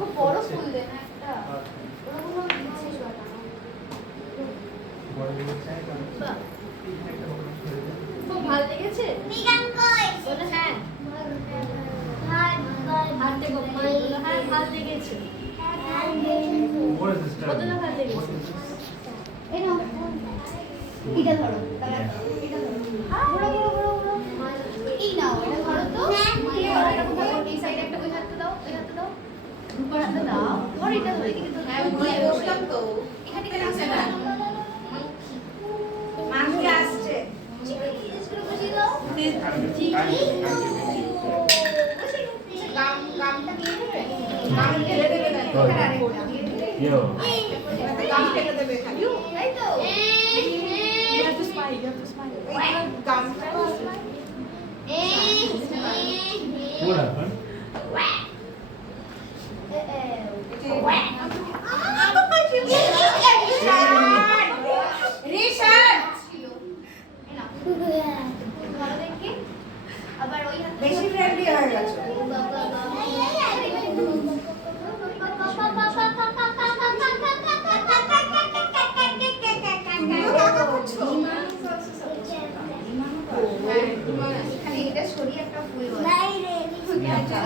খুব বড় ফুল দেন একটা ওরকম বিশেষ ব্যাপার বড় দিকে চাই তো বাহ একটা বড় করে দাও। খুব ভালো লেগেছে মিগান কই বলে হ্যাঁ হাত দেখো হ্যাঁ ভালো লেগেছে What is this term? কতটা ভালো লেগেছে? What is this? এই নাও এটা ধরো এটা ধরো ঘোরো ঘোরো ঘোরো ঘোরো এই নাও এটা ধরো তো এরকম ধরো এই সাইডে একটা ওই হাতটা দাও এই হাতটা দাও রূপার হাতটা দাও ধর এটা ধরো এদিকে তো হ্যাঁ ওই বসলাম তো এখানে এখানে আসে না মানসি আসছে বসিয়ে দাও গামটা দিয়ে দেবে গাম ঢেলে দেবে না তো এখানে আরেকটা Yo. গাম ঢেলে দেবে খালি তাই তো you have to smile গামটা What happened? আবার ওই হাতে বেশি ফ্রেন্ডলি হয়ে গেছে এখানে এটা সরিয়ে একটা ফুল বল নাই রে আচ্ছা